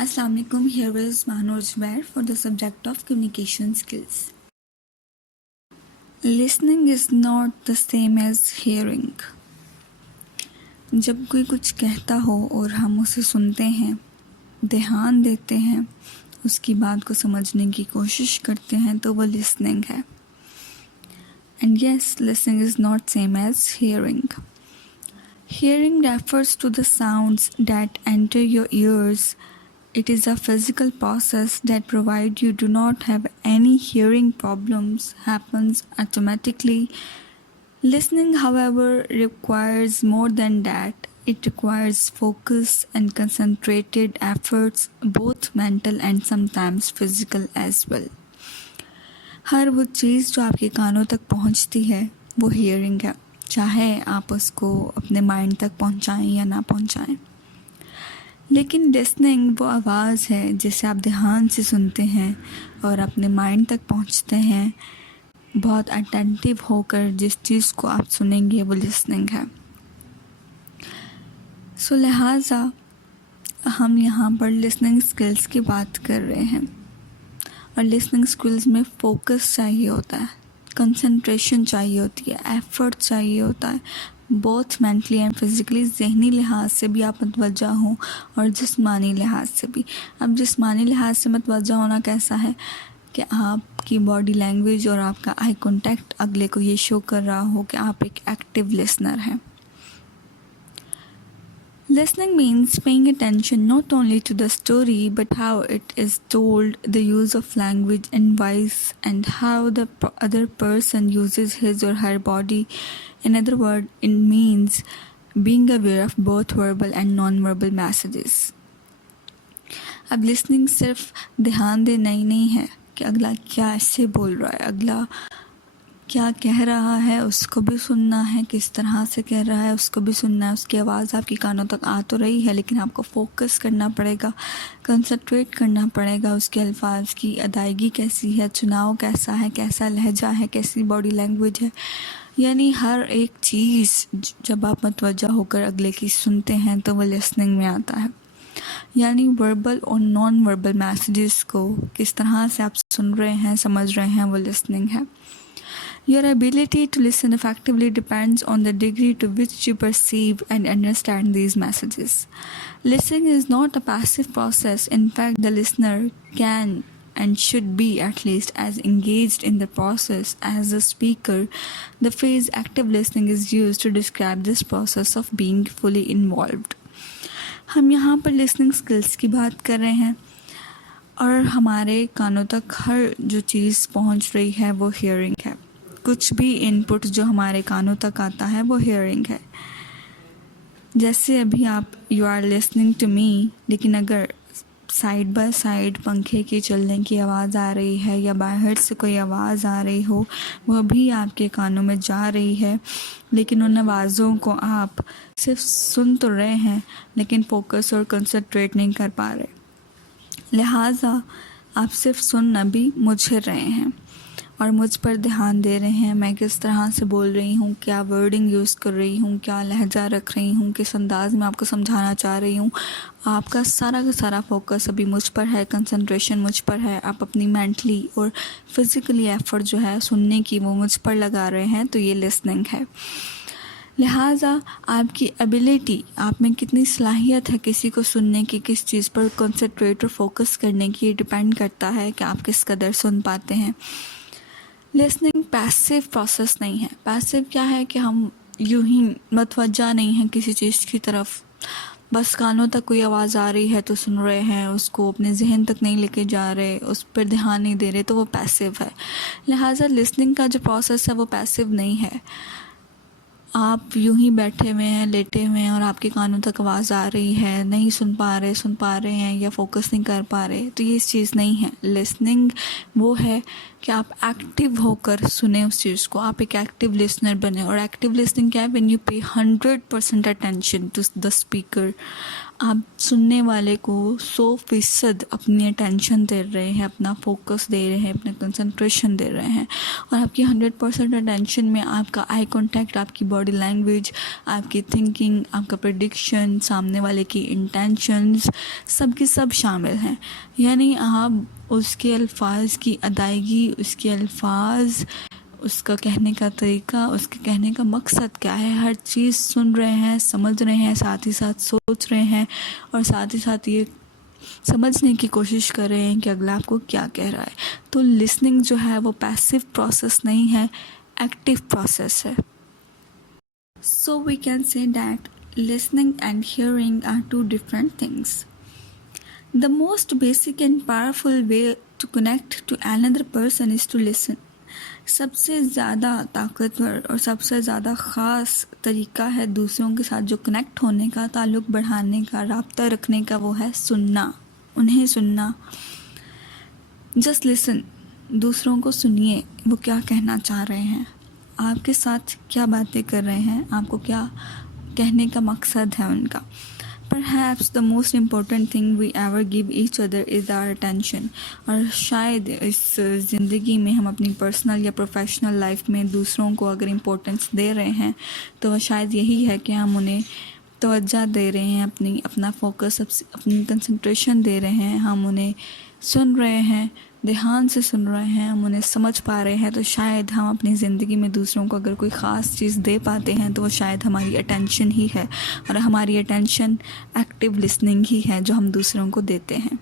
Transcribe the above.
Assalamu alaikum. Here is Manoj Bair for the subject of communication skills. Listening is not the same as hearing. जब कोई कुछ कहता हो और हम उसे सुनते हैं, ध्यान देते हैं, उसकी बात को समझने की कोशिश करते हैं तो वो listening है. And yes, listening is not same as hearing. Hearing refers to the sounds that enter your ears. It is a physical process that provided you do not have any hearing problems happens automatically. Listening, however, requires more than that. It requires focus and concentrated efforts, both mental and sometimes physical as well. हर वो चीज़ जो आपके कानों तक पहुंचती है वो hearing है, चाहे आप उसको अपने माइंड तक पहुंचाएं या ना पहुंचाएं. लेकिन लिसनिंग वो आवाज़ है जिसे आप ध्यान से सुनते हैं और अपने माइंड तक पहुंचते हैं. बहुत अटेंटिव होकर जिस चीज़ को आप सुनेंगे वो लिसनिंग है. सो लिहाजा हम यहाँ पर लिसनिंग स्किल्स की बात कर रहे हैं और लिसनिंग स्किल्स में फोकस चाहिए होता है, कंसंट्रेशन चाहिए होती है, एफर्ट चाहिए होता है, बोथ मेंटली एंड फिज़िकली. ज़हनी लिहाज से भी आप मतवज्जा हों और जिस्मानी लिहाज से भी. अब जिस्मानी लिहाज से मतवज्जा होना कैसा है कि आपकी बॉडी लैंग्वेज और आपका आई कांटेक्ट अगले को ये शो कर रहा हो कि आप एक एक्टिव लिसनर हैं. Listening means paying attention not only to the story but how it is told, the use of language and voice, and how the other person uses his or her body. In other words, it means being aware of both verbal and non-verbal messages. अब listening सिर्फ ध्यान देना ही नहीं है कि अगला क्या ऐसे बोल रहा है, अगला क्या कह रहा है उसको भी सुनना है, किस तरह से कह रहा है उसको भी सुनना है. उसकी आवाज़ आपके कानों तक आ तो रही है लेकिन आपको फोकस करना पड़ेगा, कंसंट्रेट करना पड़ेगा. उसके अल्फाज की अदायगी कैसी है, चुनाव कैसा है, कैसा लहजा है, कैसी बॉडी लैंग्वेज है. यानी हर एक चीज़ जब आप मतवज्जा होकर अगले की सुनते हैं तो वो लिसनिंग में आता है. यानी वर्बल और नॉन वर्बल मैसेजेस को किस तरह से आप सुन रहे हैं, समझ रहे हैं, वो लिसनिंग है. Your ability to listen effectively depends on the degree to which you perceive and understand these messages. Listening is not a passive process. In fact, the listener can and should be at least as engaged in the process as the speaker. The phrase active listening is used to describe this process of being fully involved. हम यहाँ पर listening skills की बात कर रहे हैं और हमारे कानों तक हर जो चीज़ पहुँच रही है वो hearing है. कुछ भी इनपुट जो हमारे कानों तक आता है वो हियरिंग है. जैसे अभी आप you are listening to me, लेकिन अगर साइड बाय साइड पंखे की चलने की आवाज़ आ रही है या बाहर से कोई आवाज़ आ रही हो, वह भी आपके कानों में जा रही है, लेकिन उन आवाज़ों को आप सिर्फ सुन तो रहे हैं लेकिन फोकस और कंसंट्रेट नहीं कर पा रहे. लिहाजा आप सिर्फ सुन अभी मुझे रहे हैं और मुझ पर ध्यान दे रहे हैं. मैं किस तरह से बोल रही हूँ, क्या वर्डिंग यूज़ कर रही हूँ, क्या लहजा रख रही हूँ, किस अंदाज में आपको समझाना चाह रही हूँ. आपका सारा का सारा फोकस अभी मुझ पर है, कंसंट्रेशन मुझ पर है. आप अपनी मेंटली और फिज़िकली एफर्ट जो है सुनने की वो मुझ पर लगा रहे हैं, तो ये लिसनिंग है. लिहाजा आपकी एबिलिटी, आप में कितनी सलाहियत है किसी को सुनने की, किस चीज़ पर कंसंट्रेट और फोकस करने की, डिपेंड करता है कि आप किस कदर सुन पाते हैं. लिसनिंग पैसिव प्रोसेस नहीं है. पैसिव क्या है कि हम यूं ही मतवज्जा नहीं हैं किसी चीज़ की तरफ, बस कानों तक कोई आवाज़ आ रही है तो सुन रहे हैं, उसको अपने जहन तक नहीं लेके जा रहे, उस पर ध्यान नहीं दे रहे, तो वो पैसिव है. लिहाजा लिसनिंग का जो प्रोसेस है वो पैसिव नहीं है. आप यूं ही बैठे हुए हैं, लेटे हुए हैं और आपके कानों तक आवाज़ आ रही है, नहीं सुन पा रहे हैं या फोकस नहीं कर पा रहे, तो ये इस चीज़ नहीं है. लिसनिंग वो है कि आप एक्टिव होकर सुने उस चीज़ को, आप एक एक्टिव लिसनर बने. और एक्टिव लिसनिंग क्या है? व्हेन यू पे 100% अटेंशन टू द स्पीकर. आप सुनने वाले को 100% अपनी अटेंशन दे रहे हैं, अपना फोकस दे रहे हैं, अपना कंसंट्रेशन दे रहे हैं, और आपकी 100% अटेंशन में आपका आई कांटेक्ट, आपकी बॉडी लैंग्वेज, आपकी थिंकिंग, आपका प्रेडिक्शन, सामने वाले की इंटेंशंस, सब के सब शामिल हैं। यानी आप उसके अल्फाज की अदायगी, उसके अल्फाज, उसका कहने का तरीका, उसके कहने का मकसद क्या है, हर चीज़ सुन रहे हैं, समझ रहे हैं, साथ ही साथ सोच रहे हैं, और साथ ही साथ ये समझने की कोशिश कर रहे हैं कि अगला आपको क्या कह रहा है। तो लिसनिंग जो है वो पैसिव प्रोसेस नहीं है, एक्टिव प्रोसेस है। So we can say that listening and hearing are two different things. The most basic and powerful way to connect to another person is to listen. सबसे ज़्यादा ताकतवर और सबसे ज़्यादा ख़ास तरीका है दूसरों के साथ जो कनेक्ट होने का, ताल्लुक़ बढ़ाने का, राब्ता रखने का, वो है सुनना, उन्हें सुनना। जस्ट लिसन, दूसरों को सुनिए, वो क्या कहना चाह रहे हैं, आपके साथ क्या बातें कर रहे हैं, आपको क्या कहने का मकसद है उनका। Perhaps the most important thing we ever give each other is our attention. और शायद इस ज़िंदगी में हम अपनी पर्सनल या प्रोफेशनल लाइफ में दूसरों को अगर इम्पोर्टेंस दे रहे हैं तो वह शायद यही है कि हम उन्हें तवज्जो दे रहे हैं, अपना फोकस, अपनी कंसंट्रेशन दे रहे हैं, हम उन्हें सुन रहे हैं, ध्यान से सुन रहे हैं, हम उन्हें समझ पा रहे हैं। तो शायद हम अपनी ज़िंदगी में दूसरों को अगर कोई ख़ास चीज़ दे पाते हैं तो वो शायद हमारी अटेंशन ही है, और हमारी अटेंशन एक्टिव लिसनिंग ही है जो हम दूसरों को देते हैं।